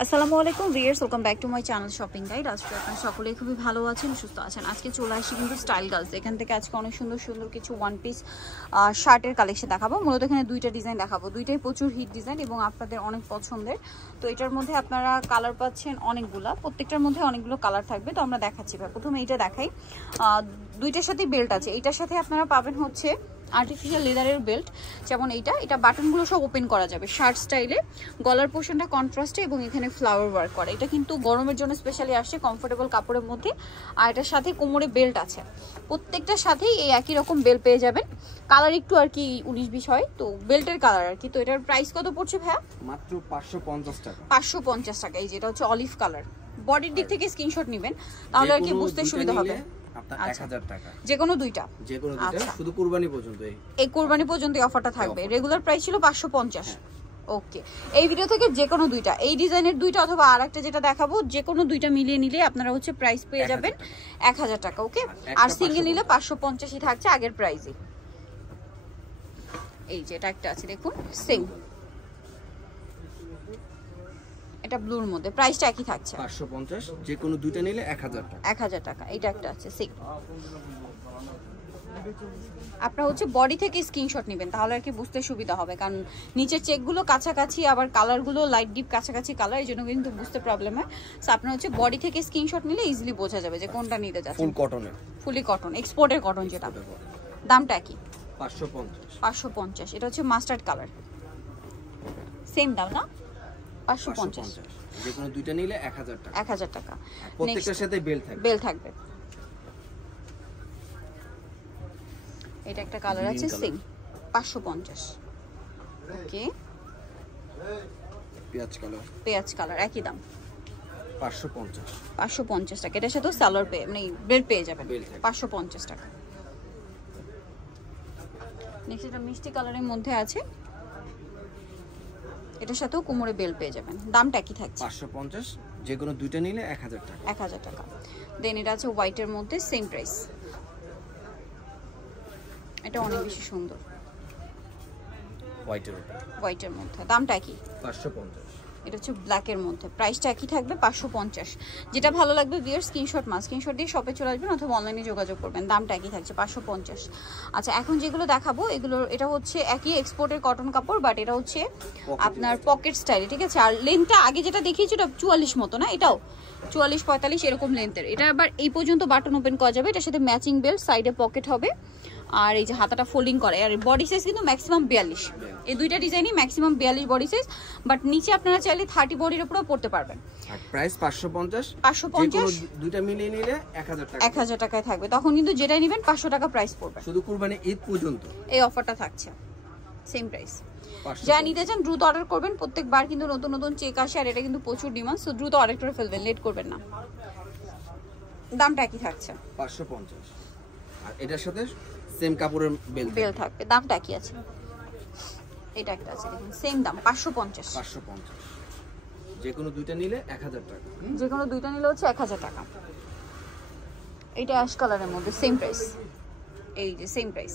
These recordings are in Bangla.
আসসালামু আলাইকুম viewers, welcome back to my channel shopping guide. আজকে আপনারা সকলেই খুবই ভালো আছেন, সুস্থ আছেন। আজকে চলে আসি কিন্তু স্টাইল গার্লস। এখান থেকে আজকে অনেক সুন্দর সুন্দর কিছু ওয়ান পিস শার্টের কালেকশন দেখাবো। মূলত এখানে দুইটা ডিজাইন দেখাবো, দুইটাই প্রচুর হিট ডিজাইন এবং আপনাদের অনেক পছন্দের। তো এটার মধ্যে আপনারা কালার পাচ্ছেন অনেকগুলা, প্রত্যেকটার মধ্যে অনেকগুলো কালার থাকবে। তো আমরা দেখাচ্ছি ভাই, প্রথমে এইটা দেখাই। দুইটার সাথে বেল্ট আছে, এইটার সাথে আপনারা পাবেন হচ্ছে আর্টিফিশিয়াল লেদারের বেল্ট, যেমন এটা বাটনগুলো সব ওপেন করা যাবে শার্ট স্টাইলে। গলার পোর্শনটা কন্ট্রাস্টে এবং এখানে ফ্লাওয়ার ওয়ার্ক করা। এটা কিন্তু গরমের জন্য স্পেশালি আসছে, কমফোর্টেবল কাপড়ের মধ্যে। আর এটার সাথে কোমরে বেল্ট আছে, প্রত্যেকটার সাথেই এই একই রকম বেল্ট পেয়ে যাবেন। কালার একটু আর কি 19-20 হয়, তো বেল্টের কালার আর কি। তো এটার প্রাইস কত পড়ছে ভাইয়া? মাত্র 550 টাকা। 550 টাকা। এই যেটা হচ্ছে অলিভ কালার, বডির দিক থেকে স্ক্রিনশট নেবেন তাহলে আর কি বুঝতে সুবিধা হবে। আপনার 1000 টাকা, যে কোনো দুইটা, শুধু কুরবানি পর্যন্ত। এই কুরবানি পর্যন্ত এই অফারটা থাকবে। রেগুলার প্রাইস ছিল 550। ওকে, এই ভিডিও থেকে যে কোনো দুইটা, এই ডিজাইনের দুইটা অথবা আরেকটা যেটা দেখাবো, যে কোনো দুইটা মিলিয়ে নিলে আপনারা হচ্ছে প্রাইস পেয়ে যাবেন 1000 টাকা। ওকে, আর সিঙ্গেল নিলে 550ই থাকছে আগের প্রাইসই। এই যে এটা একটা আছে দেখুন, সেম, এটা ব্লুর মধ্যে, প্রাইসটা একই থাকছে 550। যে কোনো দুইটা নিলে 1000 টাকা। 1000 টাকা। এটা একটা আছে সেম। আপনারা হচ্ছে বডি থেকে স্ক্রিনশট নেবেন তাহলে আর কি বুঝতে সুবিধা হবে, কারণ নিচের চেকগুলো কাছাকাছি, আবার কালারগুলো লাইট ডিপ কাছাকাছি কালার, এই জন্য কিন্তু বুঝতে প্রবলেম হয়। সো আপনারা হচ্ছে বডি থেকে স্ক্রিনশট নিলে ইজিলি বোঝা যাবে যে কোনটা নিতে যাচ্ছেন। ফুল কটনের, ফুলি কটন, এক্সপোর্টের কটন যেটা। দামটা কি? 550। 550। এটা হচ্ছে মাস্টার্ড কালার, সেম দাম না? 550। যে কোনো দুইটা নিলে 1000 টাকা। 1000 টাকা। প্রত্যেকটার সাথে বেল থাকবে। এটা একটা কালার আছে সেম, 550। ওকে, পেঁয়াজ কালার একই দাম 550 টাকা। এটার সাথে সালোয়ার মানে বেল্ট পেয়ে যাবেন 550 টাকা। নেক্সট এটা মিষ্টি কালারের মধ্যে আছে, এটার সাথেও কোমরে বেল্ট পেয়ে যাবেন। দামটা কি থাকছে? 550। যে কোনো দুইটা নিলে 1000 টাকা। 1000 টাকা। দেন এটা আছে হোয়াইটের মধ্যে, সেম প্রাইস। এটা অনেক বেশি সুন্দর, হোয়াইটের মধ্যে। দামটা কি? 550। এটা হচ্ছে ব্ল্যাকের মধ্যে, প্রাইসটা একই থাকবে 550। যেটা ভালো লাগবে ভিউয়ার্স স্ক্রিনশট দিয়ে শপে চলে আসবেন অথবা অনলাইনে যোগাযোগ করবেন। দামটা একই থাকছে 550। আচ্ছা, এখন যেগুলো দেখাবো এটা হচ্ছে একই এক্সপোর্টের কটন কাপড়, বাট এটা হচ্ছে আপনার পকেট স্টাইলে, ঠিক আছে। আর লেন্থটা আগে যেটা দেখিয়েছি ওটা 44 মতো না, এটাও 44-45 এরকম লেন্থের। এটা আবার এই পর্যন্ত বাটন ওপেন করা যাবে, এটার সাথে ম্যাচিং বেল্ট, সাইডে পকেট হবে, আর এই যে হাতাটা ফোল্ডিং করে। আর বডি সাইজ কিন্তু ম্যাক্সিমাম 42। এই দুইটা ডিজাইনই ম্যাক্সিমাম 42 বডি সাইজ, বাট নিচে আপনারা চাইলে 30 বডির উপরেও পড়তে পারবেন। আর প্রাইস 550। যে কোনো দুইটা মিলিয়ে নিলে 1000 টাকা। 1000 টাকায় থাকবে। তখন কিন্তু যেটাই নেবেন 500 টাকা প্রাইস পড়বে। শুধু কুরবানি ঈদ পর্যন্ত এই অফারটা থাকছে, সেম প্রাইস। যা নিতে চান দ্রুত অর্ডার করবেন, প্রত্যেকবার কিন্তু নতুন নতুন চেক আসে আর এটা কিন্তু প্রচুর ডিমান্ড, সো দ্রুত অর্ডার করে ফেলবেন, লেট করবেন না। দামটা কি থাকছে? 550। আর এটার সাথে সেম কাপড়ের বেল থাকবে। দামটা কি আছে? এটা একটা আছে দেখুন, সেম দাম 550। যে কোনো দুইটা নিলে 1000 টাকা। যে কোনো দুইটা নিলে হচ্ছে 1000 টাকা। এটা অ্যাশ কালারের মধ্যে, সেম প্রাইস। এই যে সেম প্রাইস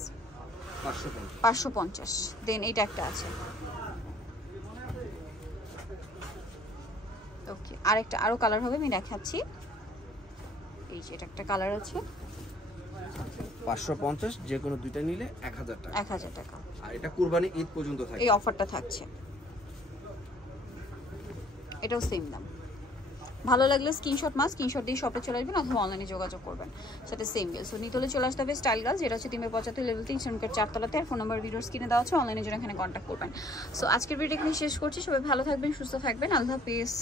550। দেন এটা একটা আছে। ওকে, আরো কালার হবে, আমি দেখাচ্ছি। এই যে এটা একটা কালার আছে 550। যে কোনো দুইটা নিলে 1000 টাকা। 1000 টাকা। আর এটা কুরবানি ঈদ পর্যন্ত থাকবে, এই অফারটা থাকছে। এটাও সেম দাম। ভালো লাগলে স্ক্রিনশট দিয়ে শপে চলে আসবেন অথবা অনলাইনে যোগাযোগ করবেন, সেটা সেম বেল। সো নিতে হলে চলে আসতে হবে স্টাইল গার্লস, যেটা হচ্ছে 375 লেভেল 3 শ্রমিকের 4 তলাতে। আর ফোন নাম্বার ভিডিওর স্ক্রিনে দেওয়া আছে, অনলাইনে জন্য এখানে কন্ট্যাক্ট করবেন। সো আজকের ভিডিও এখানে শেষ করছি। সবাই ভালো থাকবেন, সুস্থ থাকবেন, আল্লাহ হাফেজ।